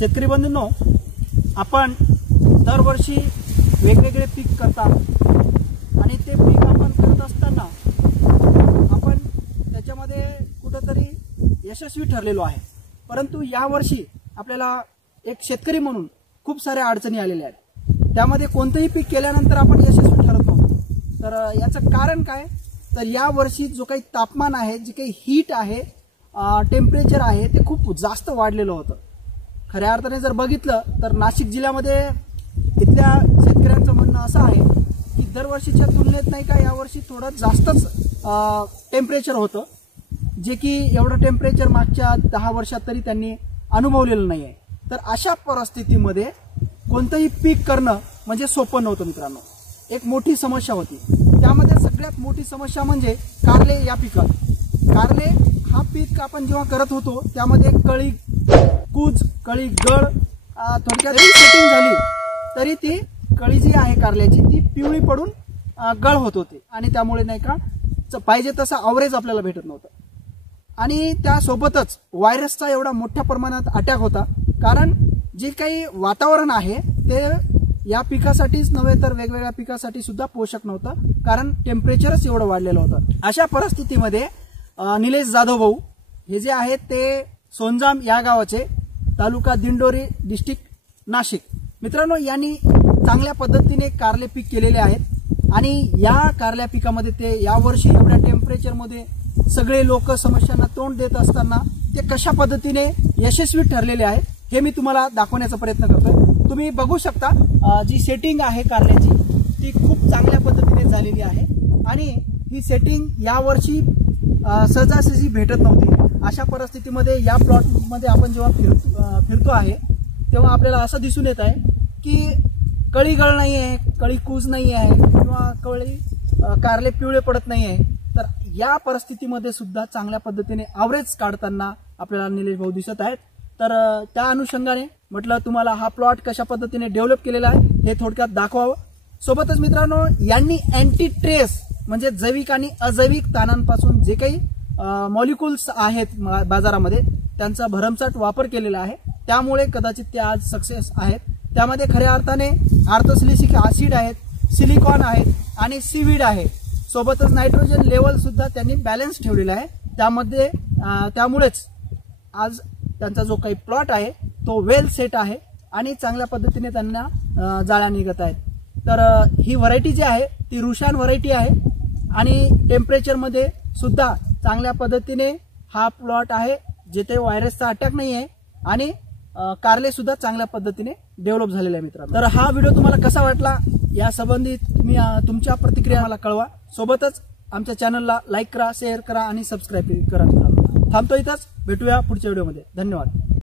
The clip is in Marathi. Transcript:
शेतकरी बंधूंनो, आपण दरवर्षी वेगवेगळे पीक करतात आणि ते पीक आपण करत असताना आपण त्याच्यामध्ये कुठेतरी यशस्वी ठरलेलो आहे। परंतु या वर्षी आपल्याला एक शेतकरी म्हणून खूप साऱ्या अडचणी आलेल्या आहेत। त्यामध्ये कोणतेही पीक केल्यानंतर आपण यशस्वी ठरत नव्हतो। तर याचं कारण काय? तर या वर्षी जो काही तापमान आहे, जे काही हीट आहे, टेम्परेचर आहे, ते खूप जास्त वाढलेलं होतं। खऱ्या अर्थाने जर बघितलं तर नाशिक जिल्ह्यामध्ये इथल्या शेतकऱ्यांचं म्हणणं असं आहे की दरवर्षीच्या तुलनेत नाही का यावर्षी थोडं जास्तच टेम्परेचर होतं, जे की एवढं टेम्परेचर मागच्या 10 वर्षात तरी त्यांनी अनुभवलेलं नाही आहे। तर अशा परिस्थितीमध्ये कोणतंही पीक करणं म्हणजे सोपं नव्हतं मित्रांनो। एक मोठी समस्या होती। त्यामध्ये सगळ्यात मोठी समस्या म्हणजे कारले या पिकात। कारले हा पीक आपण जेव्हा करत होतो त्यामध्ये कळी कूज, कळी गळ, थोडक्यात सेटिंग झाली तरी ती कळी जी आहे कारल्याची ती पिवळी पडून गळ होत होते आणि त्यामुळे नाही का पाहिजे तसा ॲव्हरेज आपल्याला भेटत नव्हतं। आणि त्यासोबतच व्हायरसचा एवढा मोठ्या प्रमाणात अटॅक होता, कारण जे काही वातावरण आहे ते या पिकासाठीच नव्हे तर वेगवेगळ्या पिकासाठी सुद्धा पोषक नव्हतं, कारण टेम्परेचरच एवढं वाढलेलं होतं। अशा परिस्थितीमध्ये निलेश जाधव भाऊ हे जे आहेत ते सोनजाम या गावाचे, तालुका दिंडोरी, डिस्ट्रिक्ट नाशिक। मित्रांनो, यांनी चांगल्या पद्धतीने कारले पीक केलेले आहेत आणि या कारल्या पिकामध्ये ते यावर्षी एवढ्या टेम्परेचरमध्ये सगळे लोक समस्यांना तोंड देत असताना ते कशा पद्धतीने यशस्वी ठरलेले आहे हे मी तुम्हाला दाखवण्याचा प्रयत्न करतोय। तुम्ही बघू शकता जी सेटिंग आहे कारल्याची ती खूप चांगल्या पद्धतीने झालेली आहे आणि ही सेटिंग यावर्षी सहजासहजी भेटत नव्हती। अशा परिस्थितीमध्ये या प्लॉटमध्ये आपण जेव्हा फिरतो आहे तेव्हा आपल्याला असं दिसून येत आहे की कळी गळ नाही आहे, कळी कूज नाही आहे किंवा कारले पिवळे पडत नाही आहे। तर या परिस्थितीमध्ये सुद्धा चांगल्या पद्धतीने ॲव्हरेज काढताना आपल्याला निलेश भाऊ दिसत आहेत। तर त्या अनुषंगाने म्हटलं तुम्हाला हा प्लॉट कशा पद्धतीने डेव्हलप केलेला आहे हे थोडक्यात दाखवावं। सोबतच मित्रांनो, यांनी अँटी ट्रेस म्हणजे जैविक आणि अजैविक तणांपासून जे काही मॉलिक्युल्स आहेत बाजारामध्ये त्यांचा भरमसाठ वापर केलेला आहे, त्यामुळे कदाचित ते आज सक्सेस आहेत। त्यामध्ये खऱ्या अर्थाने आर्थोसिलिसिक ऍसिड आहेत, सिलिकॉन आहेत आणि सीवीड आहे। सोबतच नायट्रोजन लेवल सुद्धा त्यांनी बॅलन्स ठेवलेला आहे। त्यामुळेच आज त्यांचा जो काही प्लॉट आहे तो वेल सेट आहे आणि चांगल्या पद्धतीने त्यांना जाळ्या निघत आहेत। तर ही व्हरायटी जी आहे ती रुशान व्हरायटी आहे आणि टेम्परेचरमध्ये सुद्धा चांगल्या पद्धतीने हा प्लॉट आहे, जिथे व्हायरसचा अटॅक नाही आहे आणि कारले सुद्धा चांगल्या पद्धतीने डेव्हलप झालेले आहे मित्रांनो। तर हा व्हिडिओ तुम्हाला कसा वाटला या संबंधित तुम्ही तुमच्या प्रतिक्रिया मला कळवा। सोबतच आमच्या चॅनलला लाईक करा, शेअर करा आणि सबस्क्राईब करा मित्रांनो। थांबतो इथंच, भेटूया पुढच्या व्हिडिओमध्ये। धन्यवाद।